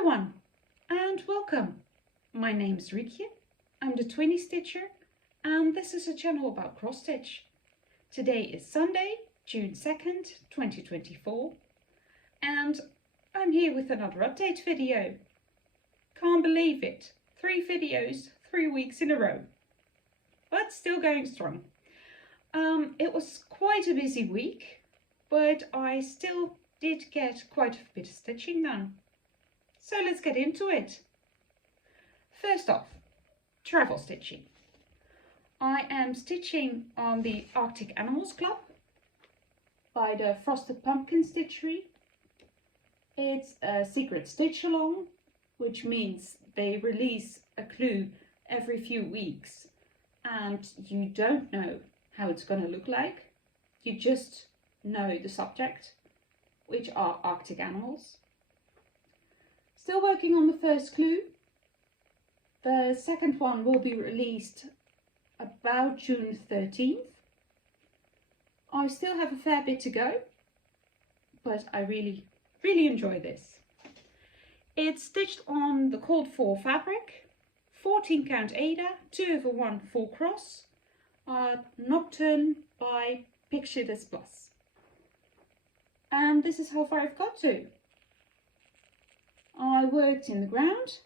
everyone and welcome. My name's Riekje, I'm the 20 Stitcher and this is a channel about cross stitch. Today is Sunday, June 2nd, 2024 and I'm here with another update video. Can't believe it, 3 videos, 3 weeks in a row, but still going strong. It was quite a busy week, but I still did get quite a bit of stitching done. So let's get into it. First off, travel stitching. I am stitching on the Arctic Animals Club by the Frosted Pumpkin Stitchery. It's a secret stitch along, which means they release a clue every few weeks and you don't know how it's going to look like. You just know the subject, which are Arctic animals. Still working on the first clue. The second one will be released about June 13th. I still have a fair bit to go, but I really enjoy this. It's stitched on the called for fabric, 14 count Aida, 2/1 full cross, Nocturne by WIPGO. And this is how far I've got to. I worked in the ground,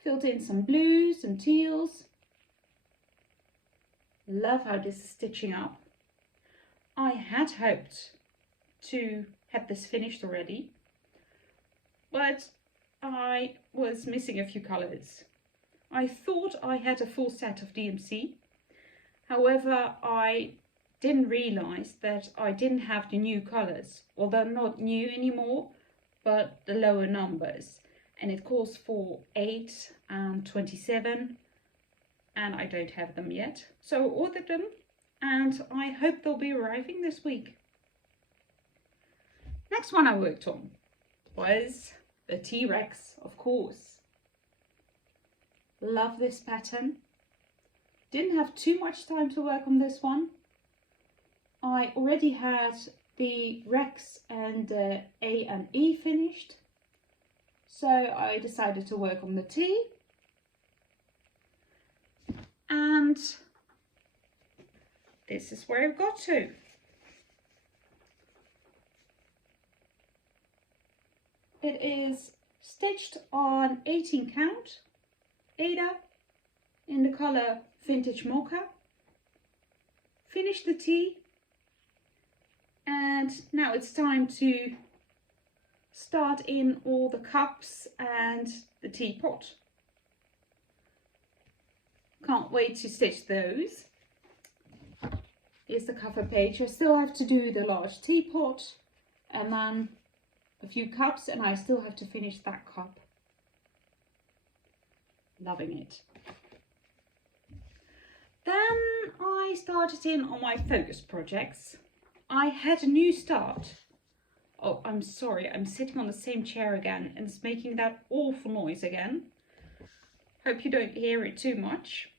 filled in some blues and teals. Love how this is stitching up. I had hoped to have this finished already, but I was missing a few colours. I thought I had a full set of DMC, however I didn't realise that I didn't have the new colours. Well, they're not new anymore, but the lower numbers, and it calls for 8 and 27 and I don't have them yet, so I ordered them and I hope they'll be arriving this week. Next one I worked on was the T-Rex, of course. Love this pattern. Didn't have too much time to work on this one. I already had the Rex and the A and E finished, so I decided to work on the T. And this is where I've got to. It is stitched on 18 count Aida in the colour Vintage Mocha. Finished the T. And now it's time to start in all the cups and the teapot. Can't wait to stitch those. Here's the cover page. I still have to do the large teapot and then a few cups, and I still have to finish that cup. Loving it. Then I started in on my focus projects. I had a new start. Oh, I'm sorry, I'm sitting on the same chair again and it's making that awful noise again. Hope you don't hear it too much.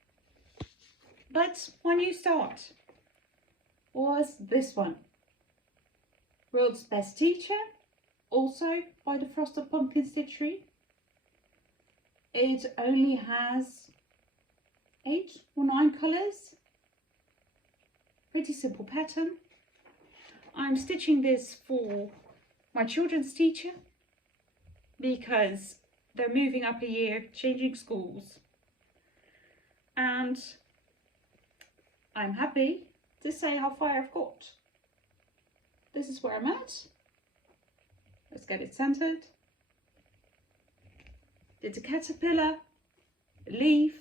But my new start was this one. World's Best Teacher, also by the Frosted Pumpkin Stitchery. It only has 8 or 9 colours. Pretty simple pattern. I'm stitching this for my children's teacher because they're moving up a year, changing schools. And I'm happy to say how far I've got. This is where I'm at. Let's get it centered. Did a caterpillar, a leaf,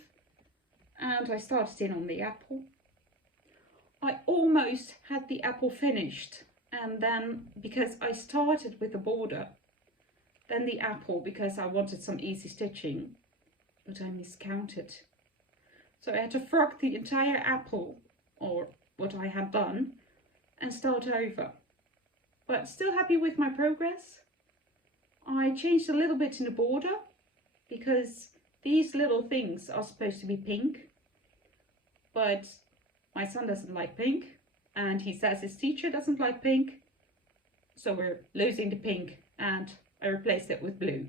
and I started in on the apple. I almost had the apple finished, and then because I started with the border, then the apple because I wanted some easy stitching, but I miscounted. So I had to frog the entire apple, or what I had done, and start over. But still happy with my progress. I changed a little bit in the border because these little things are supposed to be pink, but my son doesn't like pink and he says his teacher doesn't like pink, so we're losing the pink and I replaced it with blue.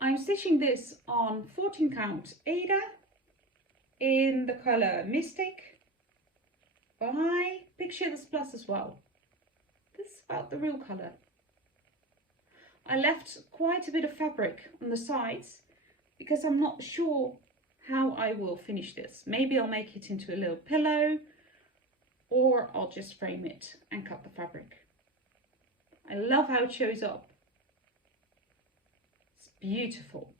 I'm stitching this on 14 count Aida in the colour Mystic by Pictures Plus as well. This is about the real colour. I left quite a bit of fabric on the sides because I'm not sure how I will finish this. Maybe I'll make it into a little pillow, or I'll just frame it and cut the fabric. I love how it shows up. It's beautiful.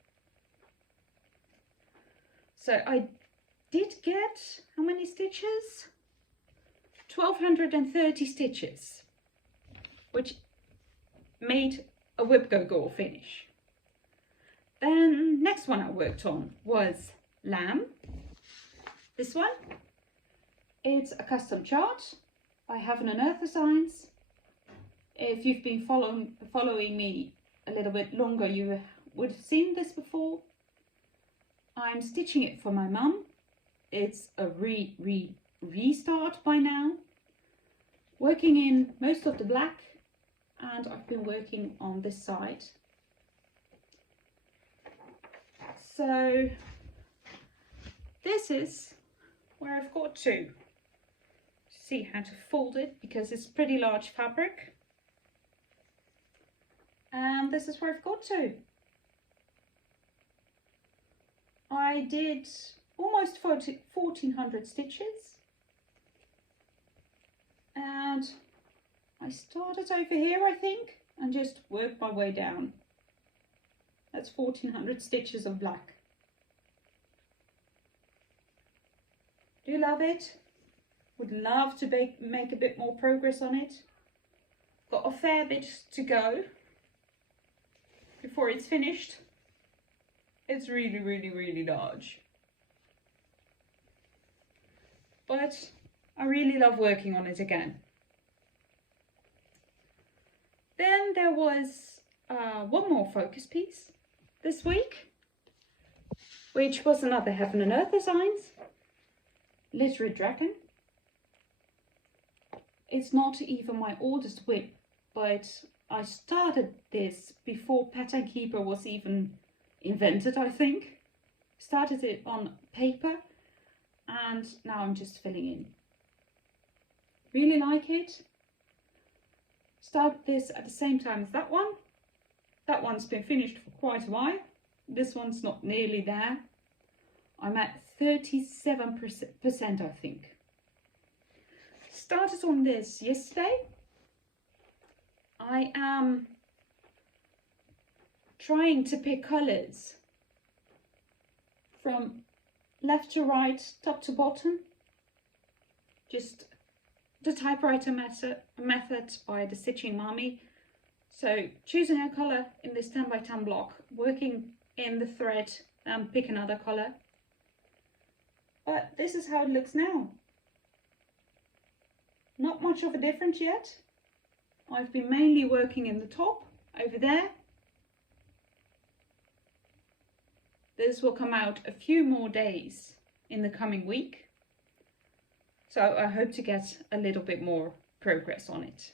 So I did get, how many stitches? 1230 stitches, which made a WIPGO goal finish. Then next one I worked on was Lamb. This one. It's a custom chart by Heaven and Earth Designs. If you've been following me a little bit longer, you would have seen this before. I'm stitching it for my mum. It's a restart by now. Working in most of the black, and I've been working on this side. So this is where I've got to see how to fold it, because it's pretty large fabric. And this is where I've got to. I did almost 1400 stitches, and I started over here, I think, and just worked my way down. That's 1400 stitches of black. Do you love it? Would love to make a bit more progress on it. Got a fair bit to go before it's finished. It's really large. But I really love working on it again. Then there was one more focus piece this week, which was another Heaven and Earth Designs Literate Dragon. It's not even my oldest WIP, but I started this before Pattern Keeper was even invented, I think. Started it on paper, and now I'm just filling in. Really like it. Started this at the same time as that one. That one's been finished for quite a while. This one's not nearly there. I'm at 37%, I think. Started on this yesterday. I am trying to pick colours from left to right, top to bottom. Just the typewriter method by the Stitching Mommy. So choosing a colour in this 10 by 10 block, working in the thread and pick another colour. But this is how it looks now. Not much of a difference yet. I've been mainly working in the top over there. This will come out a few more days in the coming week. So I hope to get a little bit more progress on it.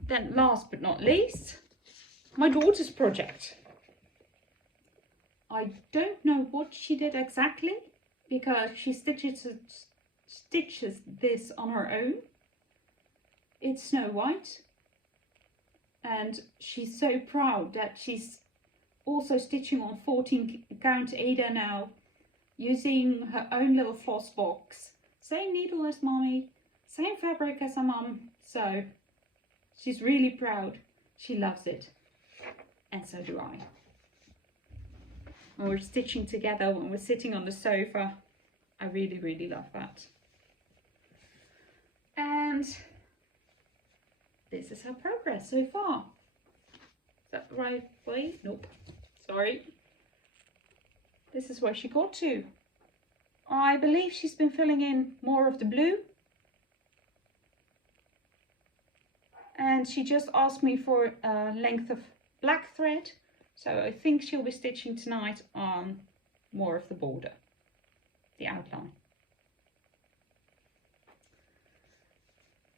Then last but not least, my daughter's project. I don't know what she did exactly, because she stitches this on her own. It's Snow White, and she's so proud that she's also stitching on 14 count Aida now, using her own little floss box. Same needle as mommy, same fabric as her mum, so she's really proud. She loves it, and so do I. When we're stitching together, when we're sitting on the sofa, I really love that. And this is her progress so far. Is that the right way? Nope. Sorry. This is where she got to. I believe she's been filling in more of the blue. And she just asked me for a length of black thread. So I think she'll be stitching tonight on more of the border, the outline.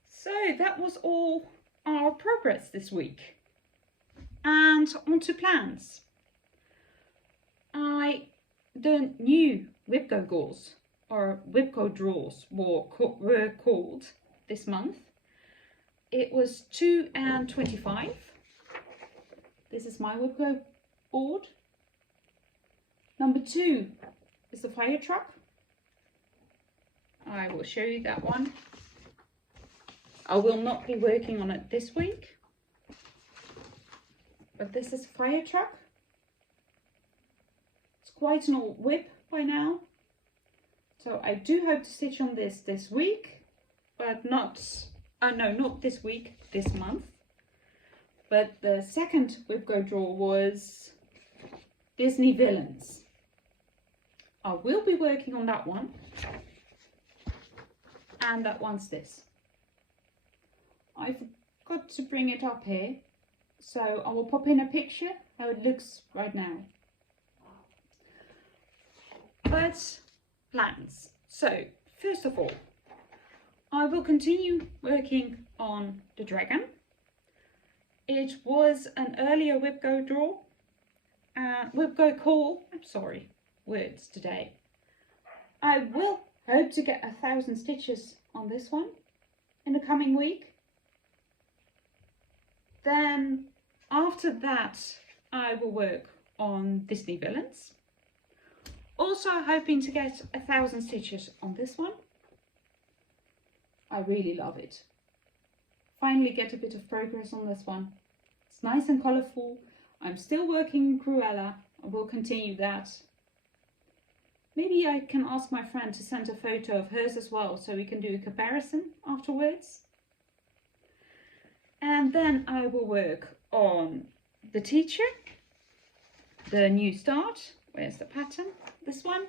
So that was all our progress this week. And on to plans. The new WIPGO goals, or WIPGO draws, were called this month. It was 2 and 25. This is my WIPGO board. Number 2 is the fire truck. I will show you that one. I will not be working on it this week, but this is a fire truck. It's quite an old whip by now, so I do hope to stitch on this week, but not this week, this month. But the second WIPGO draw was Disney villains. I will be working on that one, and that one's this. I forgot to bring it up here, so I will pop in a picture how it looks right now. But plans. So first of all, I will continue working on the dragon. It was an earlier WIPGO draw, WIPGO call. I'm sorry, words today. I will hope to get 1,000 stitches on this one in the coming week. Then after that, I will work on Disney villains. Also hoping to get 1,000 stitches on this one. I really love it. Finally get a bit of progress on this one. It's nice and colourful. I'm still working in Cruella. I will continue that. Maybe I can ask my friend to send a photo of hers as well, so we can do a comparison afterwards. And then I will work on the teacher, the new start. Where's the pattern? This one.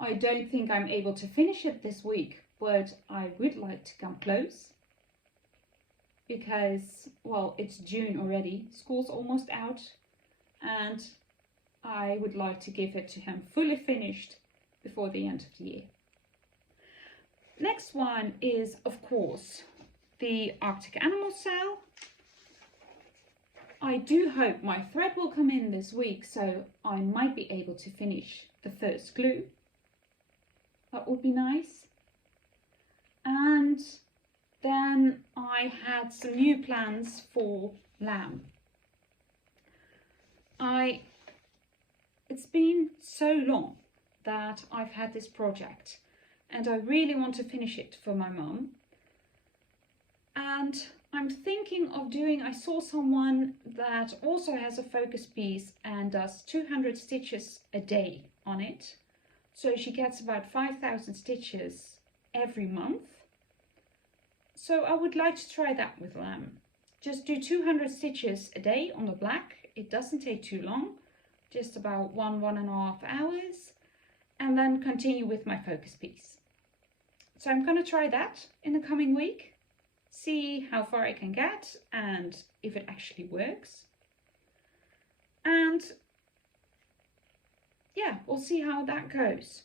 I don't think I'm able to finish it this week, but I would like to come close. Because, well, it's June already. School's almost out. And I would like to give it to him fully finished before the end of the year. Next one is, of course, the Arctic Animal Sale. I do hope my thread will come in this week, so I might be able to finish the first glue. That would be nice. And then I had some new plans for lamb. It's been so long that I've had this project, and I really want to finish it for my mum. And I'm thinking of I saw someone that also has a focus piece and does 200 stitches a day on it. So she gets about 5,000 stitches every month. So I would like to try that with lamb. Just do 200 stitches a day on the black. It doesn't take too long, just about 1.5 hours. And then continue with my focus piece. So I'm going to try that in the coming week. See how far I can get and if it actually works. And yeah, we'll see how that goes.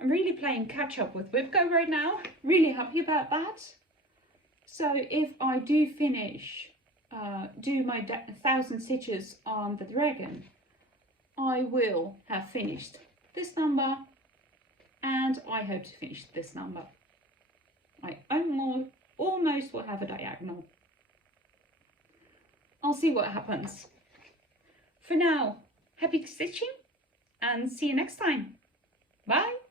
I'm really playing catch up with WIPGO right now. Really happy about that. So if I do finish, do my 1,000 stitches on the dragon, I will have finished this number, and I hope to finish this number. I almost will have a diagonal. I'll see what happens. For now, happy stitching and see you next time. Bye!